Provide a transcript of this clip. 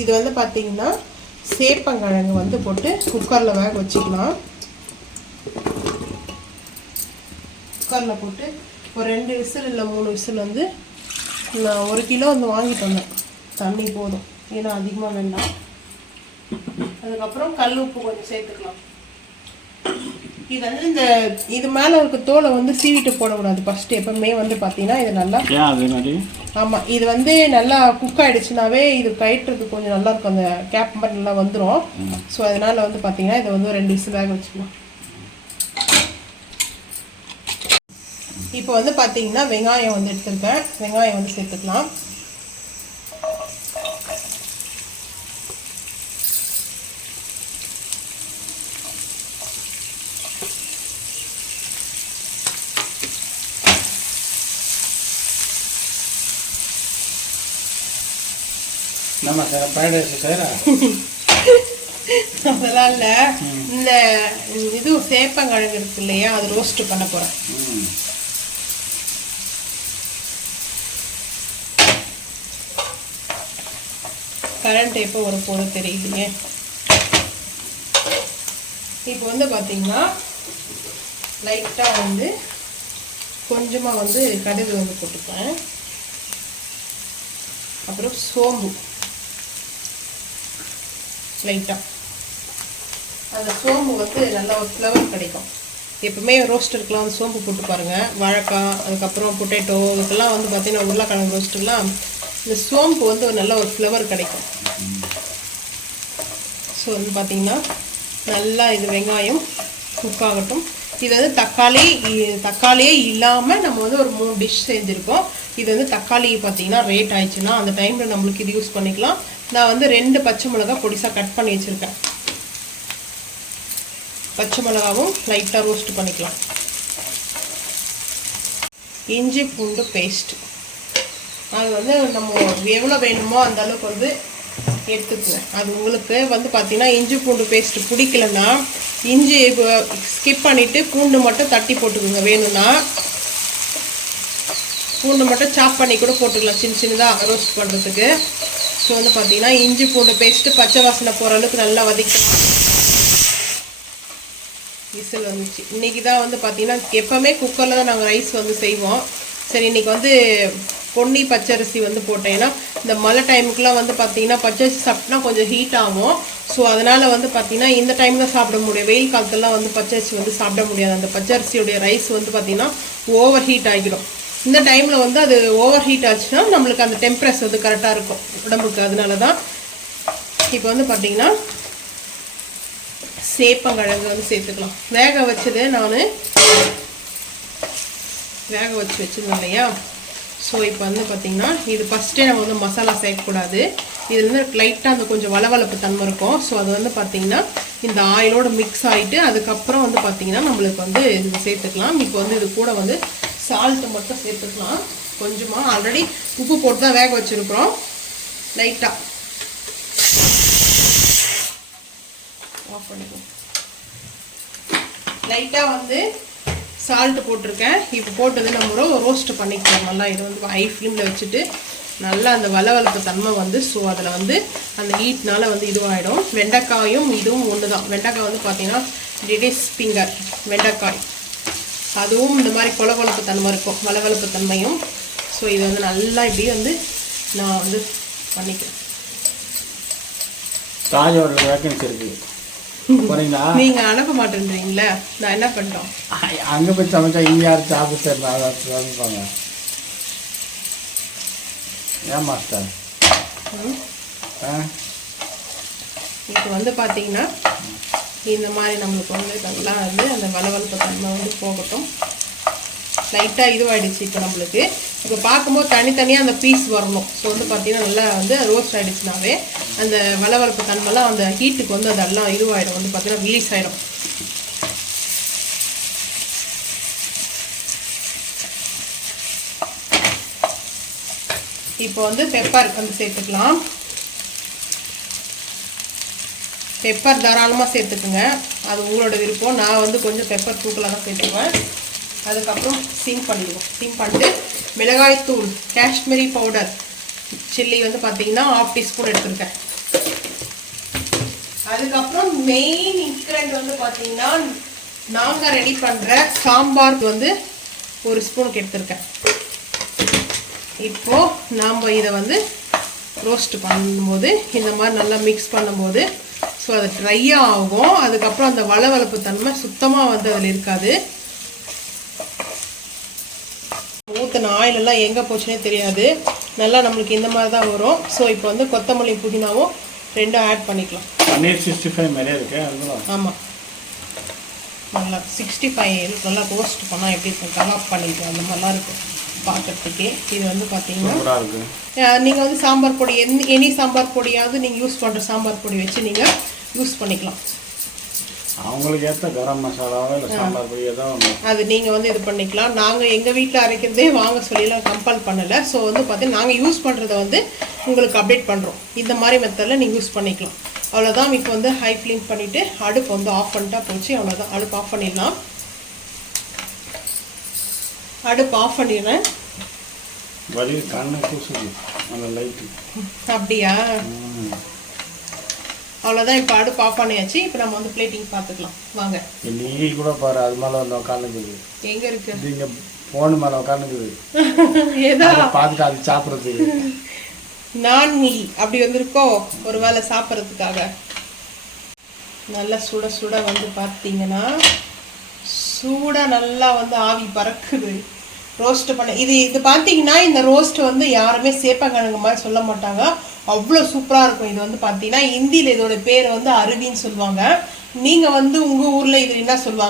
இது வந்து பார்த்தீங்கன்னா சேப்பங்கிழங்கு வந்து போட்டு குக்கரில் வேக வச்சுக்கலாம். குக்கரில் போட்டு ஒரு 2 விசில் இல்லை 3 விசில் வந்து நான் 1 கிலோ வந்து வாங்கிட்டு வந்தேன். தண்ணி போதும், ஏன்னா அதிகமாக வேண்டாம். அதுக்கப்புறம் கல் உப்பு கொஞ்சம் சேர்த்துக்கலாம். இது வந்து இது மேலே இருக்க தோலை வந்து சீவிட்டு போடக்கூடாது ஃபஸ்ட்டு. எப்பவுமே வந்து பார்த்தீங்கன்னா இது நல்லா ஆமாம், இது வந்து நல்லா குக் ஆகிடுச்சுனாவே இது கயிற்றுக்கு கொஞ்சம் நல்லா இருக்கும், அந்த கேப் மாதிரி நல்லா வந்துடும். ஸோ அதனால் வந்து பார்த்தீங்கன்னா இதை வந்து 2 விசில் வேக வச்சுக்கலாம். இப்போ வந்து பார்த்தீங்கன்னா வெங்காயம் வந்து எடுத்துருக்கேன். வெங்காயம் வந்து சேர்த்துக்கலாம். அதெல்லாம் இல்லை, இந்த இது சேப்பங்கிழங்கு இருக்கு இல்லையா, அது ரோஸ்ட் பண்ண போகிறேன். கரண்ட் எப்போ வர போது தெரியலையே. இப்போ வந்து பார்த்தீங்கன்னா லைட்டாக வந்து கொஞ்சமாக வந்து கடுகு வந்து போட்டுப்பேன். அப்புறம் சோம்பு லைட்டாக, அந்த சோம்பு வந்து நல்லா ஒரு ஃப்ளவர் கிடைக்கும். எப்பவுமே ரோஸ்டருக்குலாம் வந்து சோம்பு போட்டு பாருங்கள். வாழைக்காய், அதுக்கப்புறம் பொட்டேட்டோ, இதுக்கெல்லாம் வந்து பார்த்தீங்கன்னா உருளைக்கிழங்கு ரோஸ்ட்டுக்கெலாம் இந்த சோம்பு வந்து நல்ல ஒரு ஃப்ளவர் கிடைக்கும். ஸோ வந்து பார்த்தீங்கன்னா நல்லா இது வெங்காயம் குக் ஆகட்டும். இது வந்து தக்காளியே இல்லாமல் நம்ம வந்து ஒரு 3 டிஷ் செஞ்சுருக்கோம். இது வந்து தக்காளி பார்த்தீங்கன்னா ரேட் ஆயிடுச்சுன்னா அந்த டைமில் நம்மளுக்கு இது யூஸ் பண்ணிக்கலாம். நான் வந்து 2 பச்சை மிளகா பொடிசாக கட் பண்ணி வச்சுருக்கேன். பச்சை மிளகாவும் லைட்டாக ரோஸ்ட் பண்ணிக்கலாம். இஞ்சி பூண்டு பேஸ்ட் அது வந்து நம்ம எவ்வளோ வேணுமோ அந்த அளவுக்கு வந்து எடுத்துக்குவேன். அது உங்களுக்கு வந்து பார்த்தீங்கன்னா இஞ்சி பூண்டு பேஸ்ட் பிடிக்கலன்னா இஞ்சி ஸ்கிப் பண்ணிவிட்டு பூண்டு மட்டும் தட்டி போட்டுக்கோங்க. வேணும்னா பூண்டு மட்டும் சாப் பண்ணி கூட போட்டுக்கலாம் சின்னதாக ரோஸ்ட் பண்ணுறதுக்கு. ஸோ வந்து பார்த்தீங்கன்னா இஞ்சி பூண்டு பேஸ்ட்டு பச்சை வாசனை போகிற அளவுக்கு நல்லா வதக்கலாம். விசில் வந்துச்சு. இன்றைக்கி தான் வந்து பார்த்தீங்கன்னா எப்போவுமே குக்கரில் தான் நாங்கள் ரைஸ் வந்து செய்வோம். சரி, இன்றைக்கி வந்து பொன்னி பச்சரிசி வந்து போட்டேன். ஏன்னா இந்த மழை டைமுக்குலாம் வந்து பார்த்தீங்கன்னா பச்சரிசி சாப்பிட்டா கொஞ்சம் ஹீட் ஆகும். ஸோ அதனால் வந்து பார்த்தீங்கன்னா இந்த டைம் தான் சாப்பிட முடியும். வெயில் காலத்துலலாம் வந்து பச்சரிசி வந்து சாப்பிட முடியாது. அந்த பச்சரிசியோடைய ரைஸ் வந்து பார்த்தீங்கன்னா ஓவர் ஹீட் ஆகிடும். இந்த டைமில் வந்து அது ஓவர் ஹீட் ஆச்சுன்னா நம்மளுக்கு அந்த டெம்பரேச்சர் வந்து கரெக்டாக இருக்கும் உடம்புக்கு. அதனால தான் இப்போ வந்து பார்த்தீங்கன்னா சேப்பங்கிழங்கு வந்து சேர்த்துக்கலாம். வேக வச்சது நான் வேக வச்சுருந்தேன் இல்லையா. ஸோ இப்போ வந்து பார்த்திங்கன்னா இது ஃபஸ்ட்டே நம்ம வந்து மசாலா சேர்க்கக்கூடாது. இது வந்து லைட்டாக அந்த கொஞ்சம் வளவளப்பு தன்மை இருக்கும். ஸோ அது வந்து பார்த்திங்கன்னா இந்த ஆயிலோடு மிக்ஸ் ஆகிட்டு அதுக்கப்புறம் வந்து பார்த்திங்கன்னா நம்மளுக்கு வந்து இது சேர்த்துக்கலாம். இப்போ வந்து இது கூட வந்து சால்ட்டு மட்டும் சேர்த்துக்கலாம் கொஞ்சமாக. ஆல்ரெடி உப்பு போட்டு தான் வேக வச்சுருக்குறோம். லைட்டாக ஆஃப் பண்ணிக்குவோம். லைட்டாக வந்து சால்ட்டு போட்டிருக்கேன். இப்போ போட்டது நம்ம ரோஸ்ட் பண்ணிக்கலாம் நல்லா. இது வந்து ஹை ஃப்ளேமில் வச்சுட்டு நல்லா அந்த வளவளப்பு தன்மை வந்து ஸோ அதில் வந்து அந்த ஹீட்னால வந்து இதுவாகிடும். வெண்டைக்காயும் இதுவும் ஒன்று தான். வெண்டைக்காய் வந்து பார்த்தீங்கன்னா டிடிஸ் ஃபிங்கர் வெண்டைக்காய், அதுவும் இந்த மாதிரி கொலவளப்பு தன்மை இருக்கும், வளவளப்பு தன்மையும். ஸோ இது வந்து நல்லா இப்படி வந்து நான் வந்து பண்ணிக்கிறேன். வேக்கன்சி இருக்குது போறீங்களா? நீங்க அனுப்ப மாட்டேன்றீங்களா? நான் என்ன பண்ணிட்டோம்? அங்கே போய் சமைச்சா இங்கே யாரும் சாப்பிட்டு ஏன் மாஸ்டர்? இப்போ வந்து பார்த்தீங்கன்னா இந்த மாதிரி நம்மளுக்கு வந்து நல்லா வந்து அந்த வளவளப்பு தன்மை வந்து போகட்டும். லைட்டாக இதுவாகிடுச்சு இப்போ நம்மளுக்கு. இப்போ பார்க்கும்போது தனித்தனியாக அந்த பீஸ் வரணும். ஸோ வந்து பார்த்தீங்கன்னா நல்லா வந்து ரோஸ்ட் ஆகிடுச்சுனாவே அந்த வளவளப்பு தன்மைலாம் அந்த ஹீட்டுக்கு வந்து அதெல்லாம் இதுவாகிடும், வந்து பார்த்தீங்கன்னா ரிலீஸ் ஆகிடும். இப்போ வந்து பெப்பர் வந்து சேர்த்துக்கலாம். பெப்பர் தாராளமாக சேர்த்துக்குங்க, அது உங்களோட விருப்பம். நான் வந்து கொஞ்சம் பெப்பர் தூக்கலாக தான் சேர்த்துக்குவேன். அதுக்கப்புறம் சிம் பண்ணிடுவோம். சிம் பண்ணிட்டு மிளகாய்த்தூள், காஷ்மீரி பவுடர், சில்லி வந்து பார்த்தீங்கன்னா 1/2 டீஸ்பூன் எடுத்துருக்கேன். அதுக்கப்புறம் மெயின் இன்க்ரிடியன்ட் வந்து பார்த்தீங்கன்னா நாங்கள் ரெடி பண்ணுற சாம்பாருக்கு வந்து 1 ஸ்பூனுக்கு எடுத்துருக்கேன். இப்போது நாம் இதை வந்து ரோஸ்ட் பண்ணும்போது இந்த மாதிரி நல்லா மிக்ஸ் பண்ணும்போது ஸோ அது ட்ரையாக ஆகும். அதுக்கப்புறம் அந்த வளவளப்பு தன்மை சுத்தமாக வந்து அதில் இருக்காது. ஊற்றின ஆயிலெல்லாம் எங்கே போச்சுன்னே தெரியாது. நல்லா நம்மளுக்கு இந்த மாதிரி தான் வரும். ஸோ இப்போ வந்து கொத்தமல்லி புதினாவும் 2 ஆட் பண்ணிக்கலாம். பன்னீர் 65 மாதிரியே இருக்கு. ஆமாம், நல்லா 65 நல்லா ரோஸ்ட் பண்ணால் எப்படி இருக்கும், கலாப் பண்ணிட்டு அந்த மாதிரிலாம் இருக்கும் பார்க்கறதுக்கே. இது வந்து பார்த்தீங்கன்னா நீங்கள் வந்து சாம்பார் பொடி எனி சாம்பார் பொடியாவது நீங்கள் யூஸ் பண்ணுற சாம்பார் பொடி வச்சு நீங்கள் யூஸ் பண்ணிக்கலாம். அவங்களுக்கு ஏற்ற கரம் மசாலாவோ இல்லை சாம்பார் பொடி ஏதோ அது நீங்கள் வந்து இது பண்ணிக்கலாம். நாங்கள் எங்கள் வீட்டில் அரைக்கிறதே வாங்க சொல்லிலாம் கம்பல் பண்ணலை. ஸோ வந்து பார்த்தீங்கன்னா நாங்கள் யூஸ் பண்ணுறதை வந்து உங்களுக்கு அப்டேட் பண்ணுறோம். இந்த மாதிரி மெத்தடில் நீங்கள் யூஸ் பண்ணிக்கலாம். அவ்வளோதான். இப்போ வந்து ஹை ஃப்ளேம் பண்ணிவிட்டு அடுப்பு வந்து ஆஃப் பண்ணிட்டா போச்சு. அவ்வளோதான், அடுப்பு ஆஃப் பண்ணிடலாம். அடுப்பு ஆஃப் பண்ணிடுறேன். வலி கண்ணை கூசுது அந்த லைட்டு. அப்படியா? அவ்வளோதான். இப்போ அடுப்பு ஆஃப் பண்ணியாச்சு. இப்போ நம்ம வந்து பிளேட்டிங் பார்த்துக்கலாம் வாங்க. நீ கூட பாரு, அது மேலே வந்து உட்காந்துக்குது. எங்கே இருக்கு? நீங்கள் ஃபோனு மேலே உட்காந்துக்குது. ஏதா பார்த்துட்டு அது சாப்பிட்றதுக்கு நான் நீ அப்படி வந்திருக்கோ ஒரு வேளை சாப்பிட்றதுக்காக. நல்லா சுட சுட வந்து பார்த்தீங்கன்னா சூடாக நல்லா வந்து ஆவி பறக்குது. ரோஸ்ட் பண்ண இது பார்த்தீங்கன்னா இந்த ரோஸ்ட் வந்து யாருமே சேப்பங்கிழங்கு மாதிரி சொல்ல மாட்டாங்க. அவ்வளோ சூப்பராக இருக்கும். இது வந்து பார்த்தீங்கன்னா ஹிந்தியில் இதோட பேர் வந்து அருவின்னு சொல்லுவாங்க. நீங்கள் வந்து உங்கள் ஊரில் இது என்ன சொல்லுவாங்க?